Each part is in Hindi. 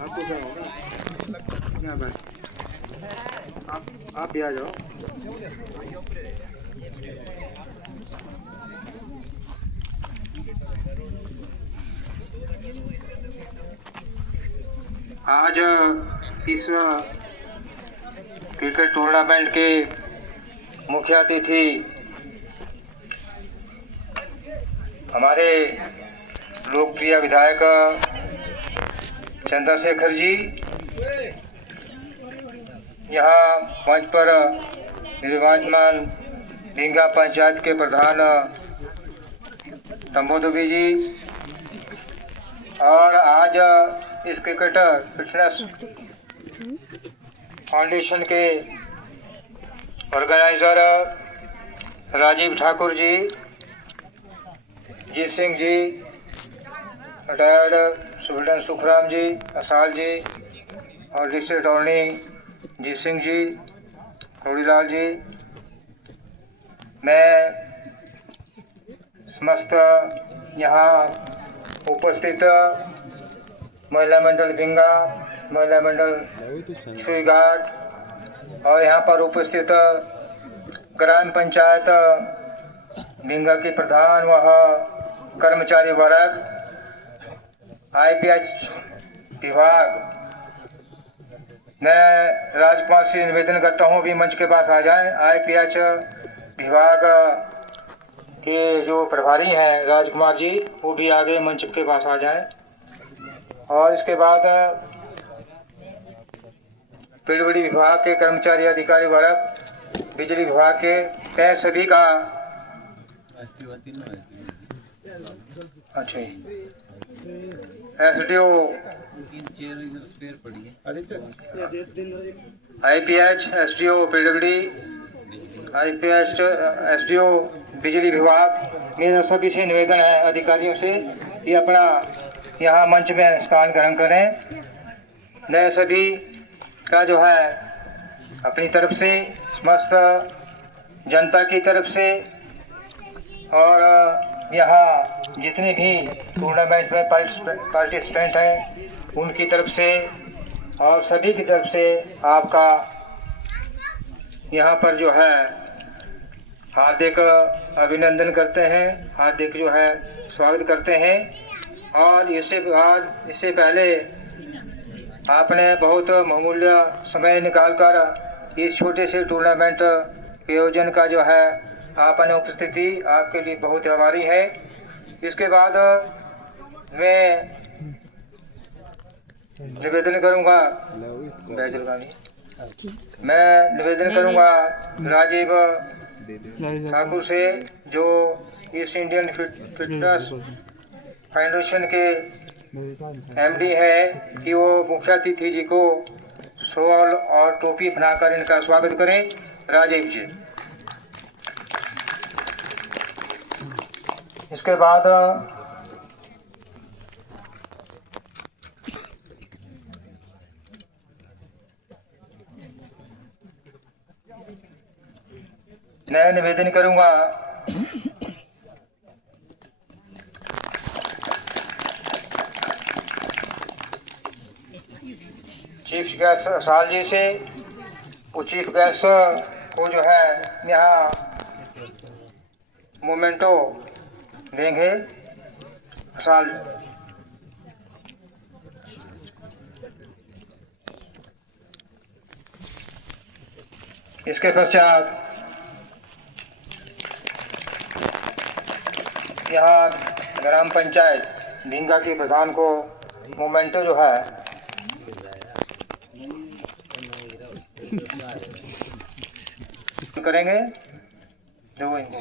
आपको क्या होगा क्या भाई? आप भी आ जाओ। आज इस क्रिकेट टूर्नामेंट के मुख्य अतिथि हमारे लोकप्रिय विधायक चंद्रशेखर जी, यहाँ मंच पर विराजमान भिंगा पंचायत के प्रधान तंबोदुबी जी, और आज इस क्रिकेटर फिटनेस फाउंडेशन के ऑर्गेनाइजर राजीव ठाकुर जी, जीत सिंह जी, रिटायर्ड सुल्तान सुखराम जी, असाल जी, और डिस्ट्रिक्ट अटॉर्नी जीत सिंह जी, थोड़ीलाल जी, मैं समस्त यहाँ उपस्थित महिला मंडल भिंगा, महिला मंडल सुईघाट और यहाँ पर उपस्थित ग्राम पंचायत भिंगा की प्रधान व कर्मचारी वर्ग, IPH विभाग, मैं राजकुमार से निवेदन करता हूँ कि मंच के पास आ जाएं। IPH विभाग के जो प्रभारी हैं राजकुमार जी, वो भी आगे मंच के पास आ जाएं। और इसके बाद बिजली विभाग के कर्मचारी अधिकारी वर्ग, बिजली विभाग के सभी का अच्छा SDO IPH SDO PWD IPH SDO बिजली विभाग, मेरा सभी से निवेदन है अधिकारियों से कि अपना यहाँ मंच में स्थान ग्रहण करें। मैं सभी का जो है अपनी तरफ से, समस्त जनता की तरफ से और यहाँ जितने भी टूर्नामेंट में पार्टिसिपेंट हैं उनकी तरफ से और सभी की तरफ से आपका यहाँ पर जो है हार्दिक अभिनंदन करते हैं, हार्दिक जो है स्वागत करते हैं। और इससे पहले आपने बहुत बहुमूल्य समय निकालकर इस छोटे से टूर्नामेंट के आयोजन का जो है आपने उपस्थिति, आपके लिए बहुत आभारी है। इसके बाद मैं निवेदन करूंगा राजीव ठाकुर से, जो इस इंडियन फिटनेस फाउंडेशन के MD है, कि वो मुख्य अतिथि जी को शॉल और टोपी बनाकर इनका स्वागत करें। राजीव जी। इसके बाद मैं निवेदन करूंगा चीफ गेस्ट साल जी से। वो चीफ गेस्ट को जो है यहाँ मोमेंटो देंगे साल। इसके पश्चात यहाँ ग्राम पंचायत भिंगा के प्रधान को मोमेंटो जो है करेंगे, जो इनको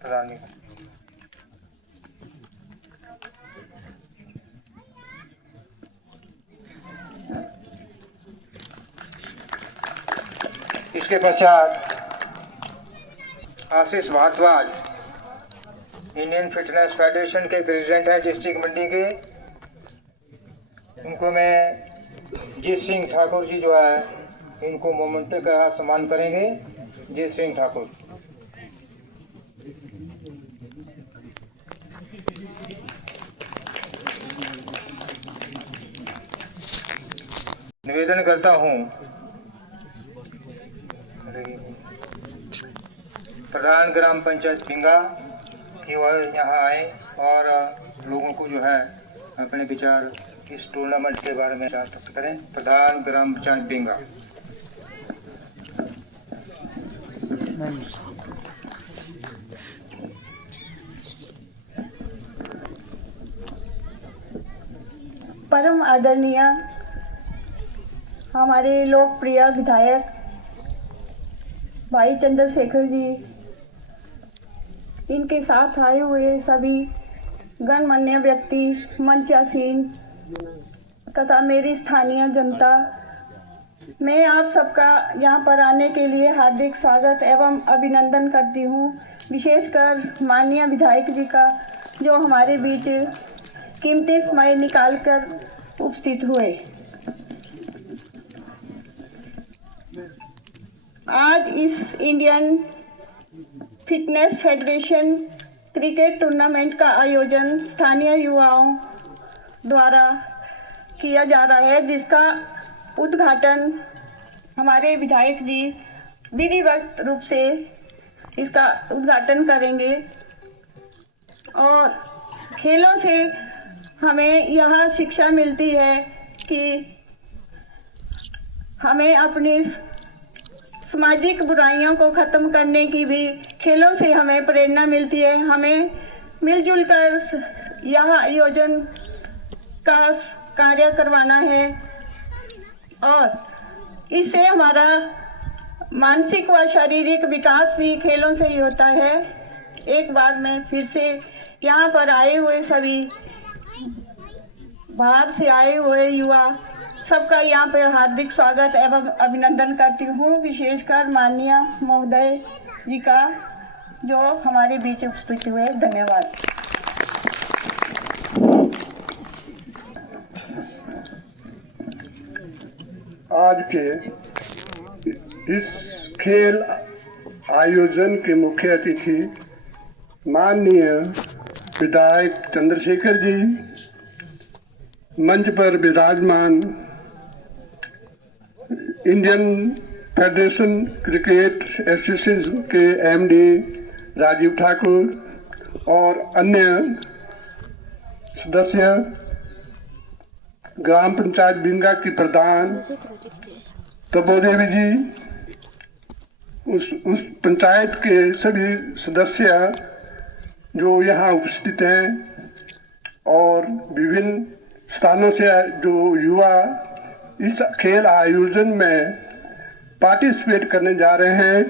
प्रदान नहीं। इसके पश्चात आशीष भारद्वाज, इंडियन फिटनेस फेडरेशन के प्रेसिडेंट हैं डिस्ट्रिक्ट मंडी के, उनको मैं जीत सिंह ठाकुर जी जो है इनको मोमेंटो का सम्मान करेंगे। जीत सिंह ठाकुर। निवेदन करता हूँ प्रधान ग्राम पंचायत भिंगा कि वह यहाँ आए और लोगों को जो है अपने विचार इस टूर्नामेंट के बारे में व्यक्त करें। प्रधान ग्राम पंचायत भिंगा। परम आदरणीय हमारे लोकप्रिय विधायक भाई चंद्रशेखर जी, इनके साथ आए हुए सभी गणमान्य व्यक्ति, मंचासीन तथा मेरी स्थानीय जनता, मैं आप सबका यहाँ पर आने के लिए हार्दिक स्वागत एवं अभिनंदन करती हूँ। विशेषकर माननीय विधायक जी का, जो हमारे बीच कीमती समय निकालकर उपस्थित हुए। आज इस Indian fitness federation cricket tournament का आयोजन स्थानीय युवाओं द्वारा किया जा रहा है, जिसका उद्घाटन हमारे विधायक जी विधिवत रूप से इसका उद्घाटन करेंगे। और खेलों से हमें यह शिक्षा मिलती है कि हमें अपनी सामाजिक बुराइयों को ख़त्म करने की भी खेलों से हमें प्रेरणा मिलती है। हमें मिलजुल कर यह आयोजन का कार्य करवाना है और इससे हमारा मानसिक व शारीरिक विकास भी खेलों से ही होता है। एक बार मैं फिर से यहाँ पर आए हुए सभी बाहर से आए हुए युवा सबका यहाँ पर हार्दिक स्वागत एवं अभिनंदन करती हूँ। विशेषकर माननीय महोदय जी का, जो हमारे बीच उपस्थित हुए। धन्यवाद। आज के इस खेल आयोजन के मुख्य अतिथि माननीय विधायक चंद्रशेखर जी, मंच पर विराजमान इंडियन फेडरेशन क्रिकेट एसोसिएशन के एमडी राजीव ठाकुर और अन्य सदस्य, ग्राम पंचायत भिंगा की प्रधान तपोदेवी जी, उस पंचायत के सभी सदस्य जो यहाँ उपस्थित हैं और विभिन्न स्थानों से जो युवा इस खेल आयोजन में पार्टिसिपेट करने जा रहे हैं,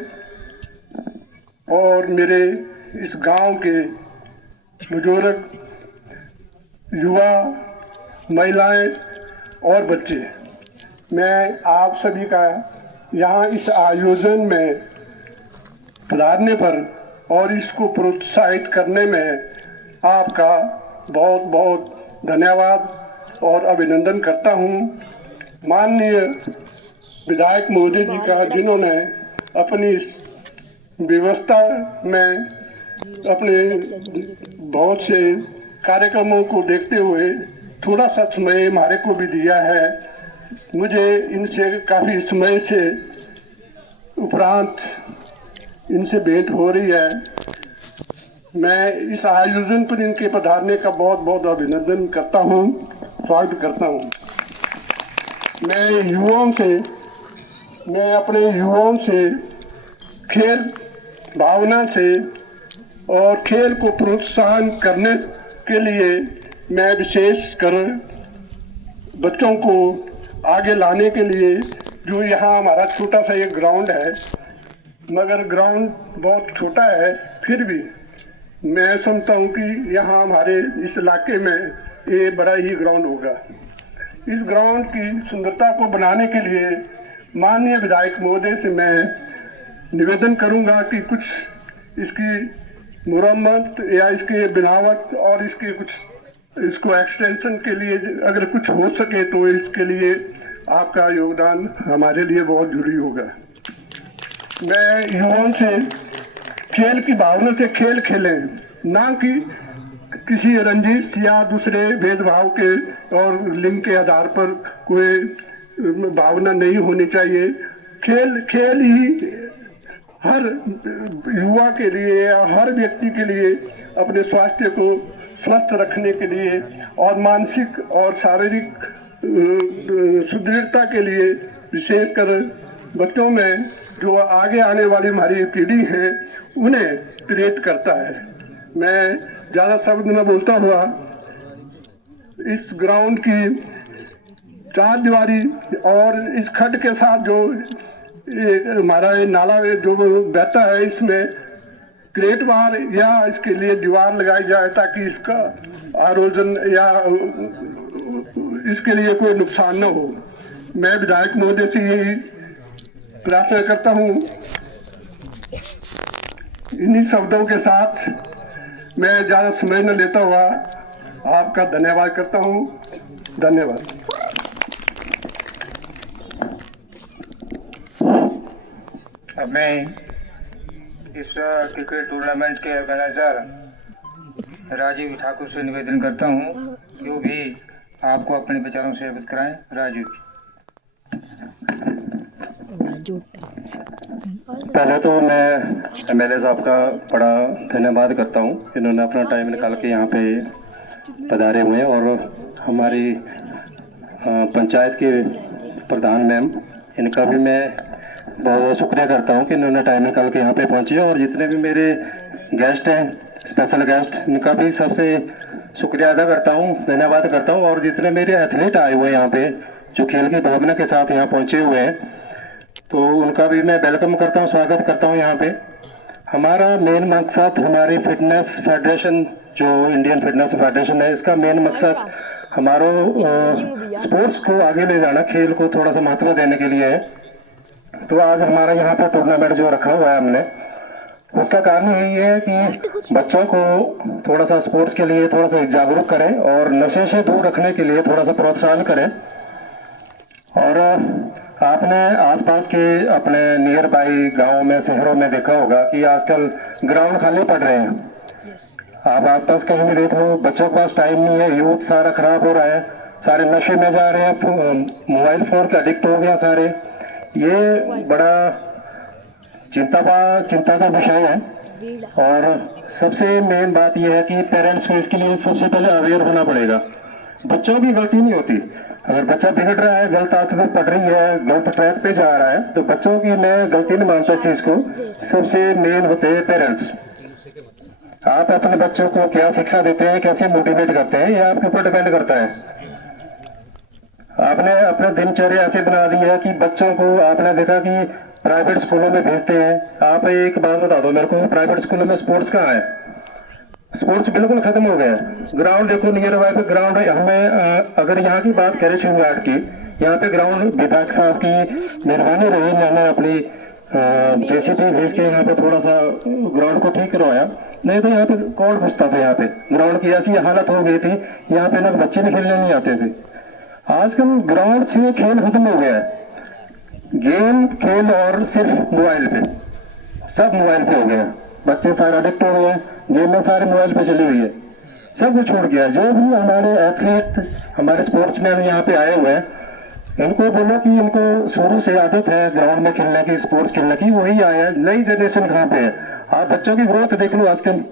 और मेरे इस गांव के बुजुर्ग, युवा, महिलाएं और बच्चे, मैं आप सभी का यहाँ इस आयोजन में पधारने पर और इसको प्रोत्साहित करने में आपका बहुत बहुत धन्यवाद और अभिनंदन करता हूँ। माननीय विधायक महोदय जी का, जिन्होंने अपनी व्यवस्था में अपने बहुत से कार्यक्रमों को देखते हुए थोड़ा सा समय हमारे को भी दिया है। मुझे इनसे काफ़ी समय से उपरांत इनसे भेंट हो रही है। मैं इस आयोजन पर इनके पधारने का बहुत बहुत अभिनंदन करता हूँ, स्वागत करता हूँ। मैं अपने युवाओं से खेल भावना से और खेल को प्रोत्साहन करने के लिए मैं विशेष कर बच्चों को आगे लाने के लिए, जो यहाँ हमारा छोटा सा एक ग्राउंड है, मगर ग्राउंड बहुत छोटा है, फिर भी मैं समझता हूँ कि यहाँ हमारे इस इलाके में ये बड़ा ही ग्राउंड होगा। इस ग्राउंड की सुंदरता को बनाने के लिए माननीय विधायक महोदय से मैं निवेदन करूँगा कि कुछ इसकी मुरम्मत या इसकी बनावट और इसके कुछ इसको एक्सटेंशन के लिए अगर कुछ हो सके तो इसके लिए आपका योगदान हमारे लिए बहुत जरूरी होगा। मैं युवाओं से खेल की भावना से खेल खेलें, ना कि किसी रंजिश या दूसरे भेदभाव के और लिंग के आधार पर कोई भावना नहीं होनी चाहिए। खेल खेल ही हर युवा के लिए, हर व्यक्ति के लिए अपने स्वास्थ्य को स्वस्थ रखने के लिए और मानसिक और शारीरिक सुदृढ़ता के लिए, विशेषकर बच्चों में जो आगे आने वाली हमारी पीढ़ी है उन्हें प्रेरित करता है। मैं ज़्यादा शब्द न बोलता हुआ इस ग्राउंड की चार दीवारी और इस खड्ड के साथ जो हमारा ये नाला जो बहता है, इसमें क्रेट बार या इसके लिए दीवार लगाई जाए ताकि इसका आरोजन या इसके लिए कोई नुकसान न हो। मैं विधायक महोदय से यही प्रार्थना करता हूँ। इन्हीं शब्दों के साथ मैं ज़्यादा समय न लेता हुआ आपका धन्यवाद करता हूँ। धन्यवाद। अब मैं इस क्रिकेट टूर्नामेंट के ऑर्गेनाइजर राजीव ठाकुर से निवेदन करता हूँ कि वो भी आपको अपने विचारों से अवगत कराएं। राजीव। पहले तो मैं एमएलए साहब का बड़ा धन्यवाद करता हूँ, इन्होंने अपना टाइम निकाल के यहाँ पे पधारे हुए हैं, और हमारी पंचायत के प्रधान मैम, इनका भी मैं बहुत बहुत शुक्रिया करता हूँ कि इन्होंने टाइम निकाल के यहाँ पे पहुँचे। और जितने भी मेरे गेस्ट हैं, स्पेशल गेस्ट, इनका भी सबसे शुक्रिया अदा करता हूँ, धन्यवाद करता हूँ। और जितने मेरे एथलीट आए हुए हैं यहाँ पे, जो खेल की भावना के साथ यहाँ पहुँचे हुए हैं, तो उनका भी मैं वेलकम करता हूँ, स्वागत करता हूँ यहाँ पे। हमारा मेन मकसद, हमारी फिटनेस फेडरेशन जो इंडियन फिटनेस फेडरेशन है, इसका मेन मकसद हमारो स्पोर्ट्स को आगे ले जाना, खेल को थोड़ा सा महत्व देने के लिए है। तो आज हमारा यहाँ पर टूर्नामेंट जो रखा हुआ है हमने, उसका कारण यही है कि बच्चों को थोड़ा सा स्पोर्ट्स के लिए थोड़ा सा जागरूक करें और नशे से दूर रखने के लिए थोड़ा सा प्रोत्साहन करें। और आपने आसपास के अपने नियर बाई गाँव में, शहरों में देखा होगा कि आजकल ग्राउंड खाली पड़ रहे हैं। आप आसपास कहीं भी देख लो, बच्चों के पास टाइम नहीं है, यूथ सारा खराब हो रहा है, सारे नशे में जा रहे हैं, मोबाइल फोन के एडिक्ट हो गया सारे। ये बड़ा चिंता का विषय है। और सबसे मेन बात यह है कि पेरेंट्स को इसके लिए सबसे पहले अवेयर होना पड़ेगा। बच्चों की गलती नहीं होती, अगर बच्चा बिगड़ रहा है, गलत आदत में पढ़ रही है, गलत ट्रैक पे जा रहा है, तो बच्चों की मैं गलती नहीं मानता इस चीज को। सबसे मेन होते हैं पेरेंट्स। आप अपने बच्चों को क्या शिक्षा देते हैं, कैसे मोटिवेट करते हैं, ये आपके ऊपर डिपेंड करता है। आपने अपना दिनचर्या ऐसे बना दी है कि बच्चों को आपने देखा कि प्राइवेट स्कूलों में भेजते हैं। आप एक बात बता दो मेरे को, प्राइवेट स्कूलों में स्पोर्ट्स कहाँ है? स्पोर्ट्स बिल्कुल खत्म हो गया। ग्राउंड देखो, नियर बाय पे ग्राउंड है। हमें अगर यहाँ की बात करें शिवघाट की, यहाँ पे ग्राउंड विधायक साहब की मेहरबानी रही, मैंने अपनी जेसीबी भेज के यहाँ पे थोड़ा सा ग्राउंड को ठीक करवाया। नहीं तो यहाँ पे कौन घुसता था? यहाँ पे ग्राउंड की ऐसी हालत हो गई थी, यहाँ पे ना बच्चे भी खेलने नहीं आते थे। आजकल ग्राउंड से खेल खत्म हो गया है। गेम खेल और सिर्फ मोबाइल पे, सब मोबाइल पे हो गया। बच्चे सारे एडिक्ट हो गए हैं, गेम में सारे मोबाइल पे चली हुई है, सब कुछ छोड़ गया। जो भी हमारे एथलीट, हमारे स्पोर्ट्समैन यहाँ पे आए हुए हैं, इनको बोलो कि इनको शुरू से आदत है ग्राउंड में खेलने की, स्पोर्ट्स खेलने की, वही आया है। नई जनरेशन कहाँ पे है? आप बच्चों की ग्रोथ देख लो, आजकल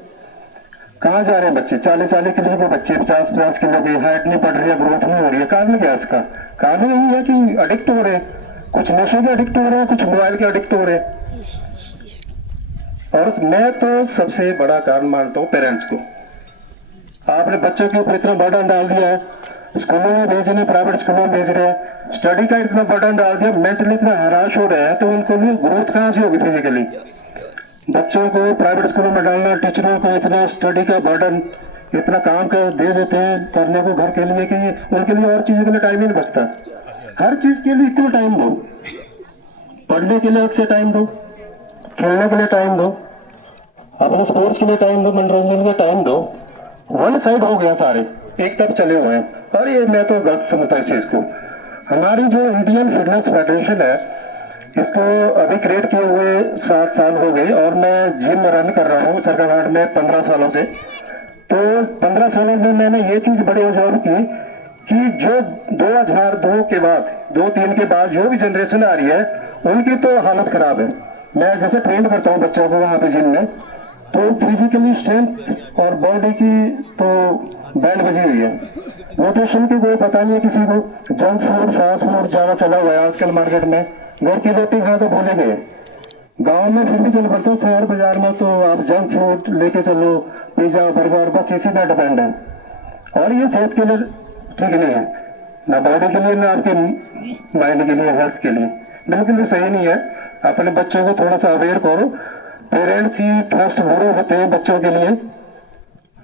कहाँ जा रहे हैं बच्चे? 40 किलो के बच्चे, 50 किलो की, हाइट नहीं बढ़ रही है, ग्रोथ नहीं हो रही है। कारण क्या है इसका? कारण यही है कि एडिक्ट हो रहे हैं, कुछ नशे के एडिक्ट हो रहे हैं, कुछ मोबाइल के एडिक्ट हो रहे हैं। और मैं तो सबसे बड़ा कारण मानता हूँ पेरेंट्स को। आपने बच्चों के ऊपर इतना बर्डन डाल दिया है, स्कूलों में भेज रहे, प्राइवेट स्कूलों में भेज रहे हैं, स्टडी का इतना बर्डन डाल दिया, मेंटली इतना हराश हो रहे हैं, तो उनको भी ग्रोथ कहाँ से होगी फिजिकली? बच्चों को प्राइवेट स्कूलों में डालना, टीचरों को इतना स्टडी का बर्डन, इतना काम कर दे देते हैं करने को घर के लिए कि उनके लिए और चीजों के लिए टाइम ही नहीं बचता। हर चीज के लिए इक्वल टाइम दो, पढ़ने के लिए अलग से टाइम दो, खेलने के लिए टाइम दो, अपने स्पोर्ट्स के लिए टाइम दो, मनोरंजन के लिए टाइम दो। वन साइड हो गया, सारे एक तरफ चले हुए हैं। और ये मैं तो गलत समझता इस चीज को। हमारी जो इंडियन फिटनेस फेडरेशन है, इसको अभी क्रिएट किए हुए 7 साल हो गए, और मैं जिम रन कर रहा हूँ सरकारघाट में 15 सालों से। तो 15 सालों में मैंने ये चीज बड़ी ऑब्जर्व की कि जो 2002 के बाद 2-3 के बाद जो भी जनरेशन आ रही है उनकी तो हालत खराब है। मैं जैसे ट्रेन करता हूँ बच्चों को वहाँ पे जिम में, तो फिजिकली स्ट्रेंथ और बॉडी की तो बैंड बजी हुई है। न्यूट्रिशन की कोई पता नहीं है किसी को। जंक फूड फास्ट फूड ज़्यादा चला हुआ है आजकल मार्केट में। घर की रोटी खाना तो भूले गए। गांव में फिर भी चल पड़ता है, शहर बाजार में तो आप जंक फूड लेके चलो, पिज्जा बर्गर, बस इसी पर डिपेंड है। और ये सेहत के लिए ठीक नहीं है, ना बॉडी के लिए ना आपके माइंड के लिए, हेल्थ के लिए बिल्कुल भी सही नहीं है। अपने बच्चों को थोड़ा सा अवेयर करो। पेरेंट्स ही फर्स्ट गुरु होते हैं बच्चों के लिए।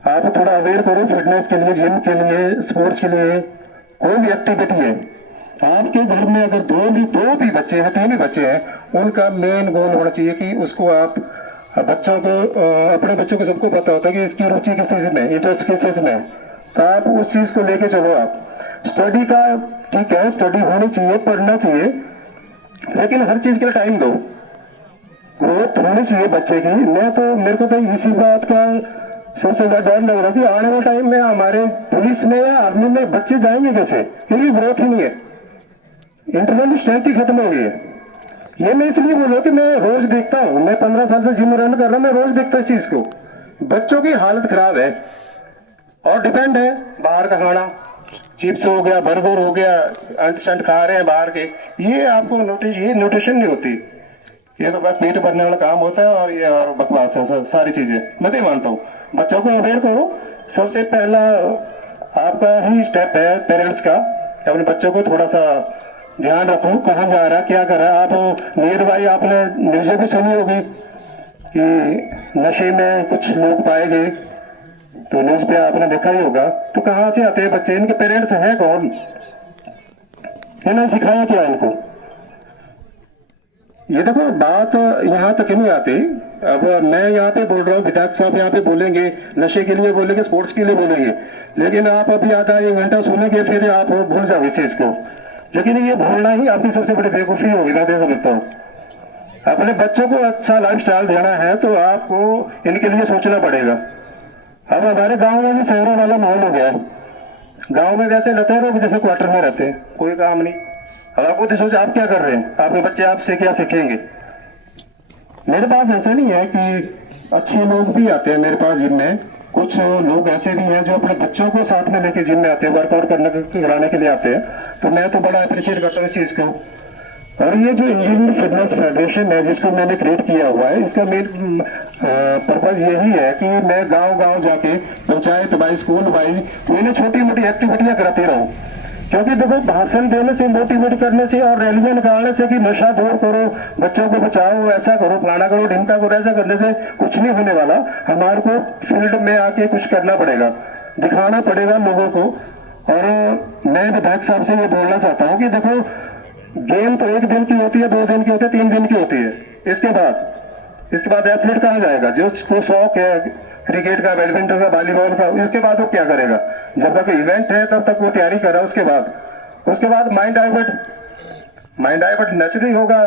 आप थोड़ा अवेयर करो फिटनेस के लिए, जिम के लिए, स्पोर्ट्स के लिए, कोई भी एक्टिविटी है। आपके घर में अगर दो भी बच्चे हैं, 3 ही बच्चे हैं, उनका मेन गोल होना चाहिए कि उसको आप बच्चों को, अपने बच्चों को सबको पता होता है कि इसकी रुचि किस चीज में, इंटरेस्ट किस चीज में है, तो आप उस चीज को लेके चलो। आप स्टडी का ठीक है, स्टडी होनी चाहिए, पढ़ना चाहिए, लेकिन हर चीज के लिए टाइम दो। ग्रोथ होनी चाहिए बच्चे की। मेरे को तो इसी बात का सबसे ज्यादा डर लग रहा है कि आने वाले टाइम में हमारे पुलिस में या आर्मी में बच्चे जाएंगे कैसे, क्योंकि ग्रोथ ही नहीं है, इंटरनल स्ट्रेंथ ही खत्म हो गई है। ये मैं इसलिए बोलूँ कि मैं रोज देखता हूँ, मैं 15 साल से जिम रन कर रहा हूँ, मैं रोज देखता हूँ इस चीज को। बच्चों की हालत खराब है और डिपेंड है बाहर का खाना, चिप्स हो गया, बर्गर हो गया, अंट शंट खा रहे हैं बाहर के। ये आपको ये न्यूट्रिशन नहीं होती, ये तो बस पेट भरने वाला काम होता है और ये और बकवास है सारी चीजें। मैं तो मानता हूँ बच्चों को अवेयर करो। सबसे पहला आपका ही स्टेप है पेरेंट्स का, अपने बच्चों को थोड़ा सा ध्यान रखो, कहाँ जा रहा है, क्या कर रहा है। आप नियर बाई आपने न्यूज़ें भी सुनी होगी कि नशे में कुछ लोग पाए गए, तो न्यूज पे आपने देखा ही होगा। तो कहाँ से आते हैं बच्चे, इनके पेरेंट्स हैं कौन, इन्होंने सिखाया क्या इनको। ये देखो बात यहाँ तक नहीं आती। अब मैं यहाँ पे बोल रहा हूँ, विधायक साहब यहाँ पे बोलेंगे, नशे के लिए बोलेंगे, स्पोर्ट्स के लिए बोलेंगे, लेकिन आप अभी आधा 1 घंटा सुनेंगे फिर आप भूल जाओ इस चीज को। लेकिन ये भूलना ही आपकी सबसे बड़ी बेवकूफी होगी, मैं दे समझता हूँ। अपने बच्चों को अच्छा लाइफ स्टाइल देना है तो आपको इनके लिए सोचना पड़ेगा। अब हमारे गाँव में भी शहरों वाला माहौल हो गया है। गाँव में वैसे रहते हैं लोग जैसे क्वार्टर में रहते हैं, कोई काम नहीं। अब आपको तो सोचा आप क्या कर रहे हैं, आपके बच्चे आपसे क्या सीखेंगे। मेरे पास ऐसा नहीं है कि अच्छे लोग भी आते हैं मेरे पास जिम में, कुछ लोग ऐसे भी हैं जो अपने बच्चों को साथ में लेके जिम में आते हैं, वर्कआउट कराने के लिए आते हैं। तो मैं तो बड़ा अप्रिशिएट करता हूँ इस चीज को। और ये जो इंजीनियर फिटनेस फेडरेशन है जिसको मैंने क्रिएट किया हुआ है, इसका मेन पर्पज यही है कि मैं गांव-गांव जाके पंचायत वाइज, स्कूल वाइज मैंने छोटी मोटी एक्टिविटियां कराते रहूं। क्योंकि देखो भाषण देने से, मोटिवेट करने से और रैलियां निकालने से कि नशा दूर करो, बच्चों को बचाओ, ऐसा करो, फलाना करो, ढिमका करो, ऐसा करने से कुछ नहीं होने वाला। हमारे को फील्ड में आके कुछ करना पड़ेगा, दिखाना पड़ेगा लोगों को। और मैं विधायक साहब से ये बोलना चाहता हूँ कि देखो गेम तो 1 दिन की होती है, 2 दिन की होती है, 3 दिन की होती है। इसके बाद एथलीट कहाँ जाएगा, जो उसको शौक है क्रिकेट का, बैडमिंटन का, वॉलीबॉल का, इसके बाद वो क्या करेगा। जब तक इवेंट है तब तक वो तैयारी कर रहा है। उसके बाद माइंड डाइवर्ट नेचुरली होगा,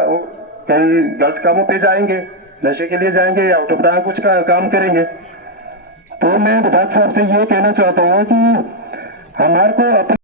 कहीं गलत कामों पे जाएंगे, नशे के लिए जाएंगे या आउट ऑफ कुछ काम करेंगे। तो मैं विधायक साहब से ये कहना चाहता हूँ कि हमारे को